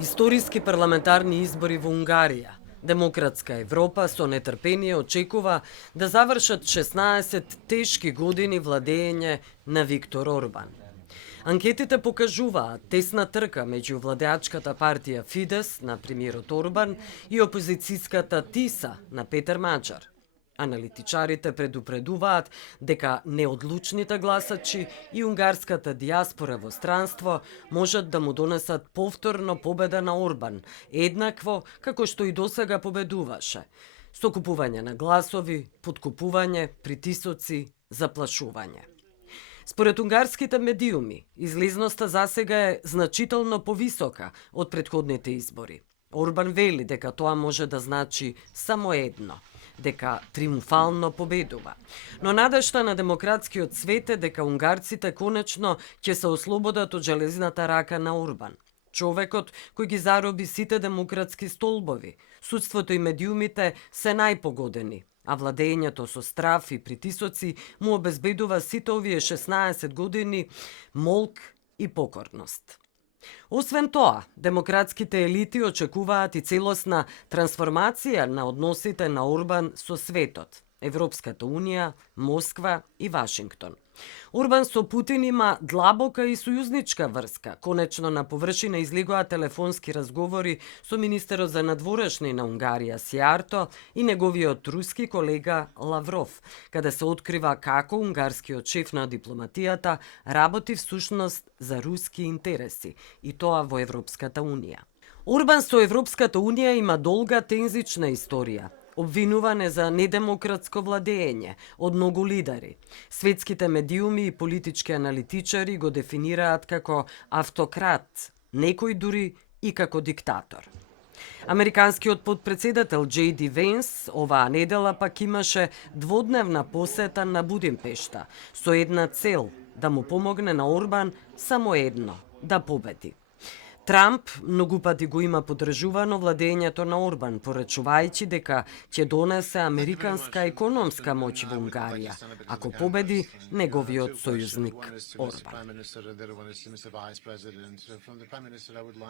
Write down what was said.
Историски парламентарни избори во Унгарија. Демократска Европа со нетрпение очекува да завршат 16 тешки години владење на Виктор Орбан. Анкетите покажуваат тесна трка меѓу владеачката партија Фидес на премиерот Орбан и опозицијската ТИСА на Петер Маџар. Аналитичарите предупредуваат дека неодлучните гласачи и унгарската диаспора во странство можат да му донесат повторно победа на Орбан, еднакво како што и досега победуваше, со купување на гласови, подкупување, притисоци, заплашување. Според унгарските медиуми, излизноста засега е значително повисока од претходните избори. Орбан вели дека тоа може да значи само едно – дека триумфално победува. Но надежта на демократскиот свет е дека унгарците конечно ќе се ослободат од железната рака на Орбан. Човекот кој ги зароби сите демократски столбови, судството и медиумите се најпогодени, а владењето со страф и притисоци му обезбедува сите овие 16 години молк и покорност. Освен тоа, демократските елити очекуваат и целосна трансформација на односите на Орбан со светот, Европската унија, Москва и Вашингтон. Орбан со Путин има длабока и сојузничка врска. Конечно на површина излегоа телефонски разговори со министерот за надворешни на Унгарија Сијарто и неговиот руски колега Лавров, каде се открива како унгарскиот шеф на дипломатијата работи всушност за руски интереси, и тоа во Европската унија. Орбан со Европската унија има долга тензична историја. Обвинуван е за недемократско владење од многу лидери. Светските медиуми и политички аналитичари го дефинираат како автократ, некој дури и како диктатор. Американскиот потпредседател J.D. Венс оваа недела пак имаше дводневна посета на Будимпешта со една цел – да му помогне на Орбан само едно – да победи. Трамп многу пати го има подржувано владењето на Орбан, порачувајќи дека ќе донесе американска економска моќ во Унгарија, ако победи неговиот сојузник Орбан.